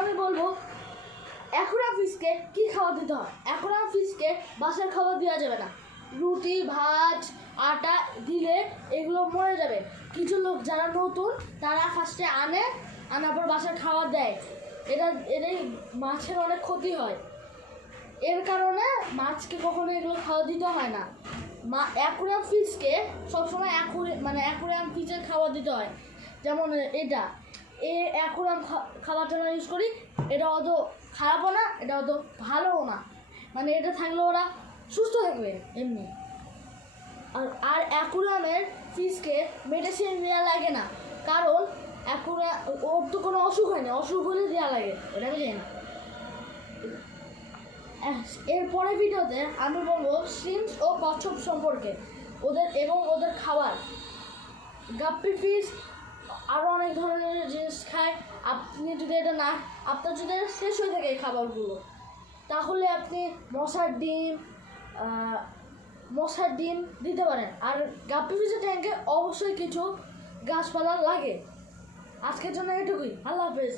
আমি বলবো অ্যাকুরিয়াম ফিশকে কী খাবার দিতে হয়। অ্যাকুরিয়াম ফিশকে বাসার খাবার দেওয়া যাবে না। রুটি, ভাত, আটা দিলে এগুলো মরে যাবে। কিছু লোক যারা নতুন তারা ফার্স্টে আনার পর বাসার খাবার দেয়। এটাই মাছের অনেক ক্ষতি হয়। এর কারণে মাছকে কখনো এগুলো খাওয়া দিতে হয় না। অ্যাকুরিয়াম ফিশকে সবসময় অ্যাকুরিয়াম ফিশের খাবার দিতে হয়। যেমন অ্যাকুরিয়াম খাবারটা আমরা ইউজ করি, এটা অত খারাপও না, এটা অত ভালোও না। এটা থাকলে ওরা সুস্থ থাকবে এমনি। আর অ্যাকুরিয়ামের ফিশকে মেডিসিন দেওয়া লাগে না, কারণ ওর তো কোনো অসুখ হয় না, অসুখ হলে দেওয়া লাগে, এটা আমি জানি না। এরপরের ভিডিওতে আমি বলবো শ্রিম্পস ও কচ্ছপ সম্পর্কে, ওদের খাবার। গাপ্পি ফিশ আরও অনেক ধরনের জিনিস খায়। আপনি যদি আপনার যদি শেষ হয়ে থাকে এই খাবারগুলো, তাহলে আপনি মশার ডিম দিতে পারেন। আর গাপ্পি ফিশের ট্যাঙ্কে অবশ্যই কিছু গাছপালা লাগে। আজকের জন্য এটুকুই। আল্লাহ হাফেজ।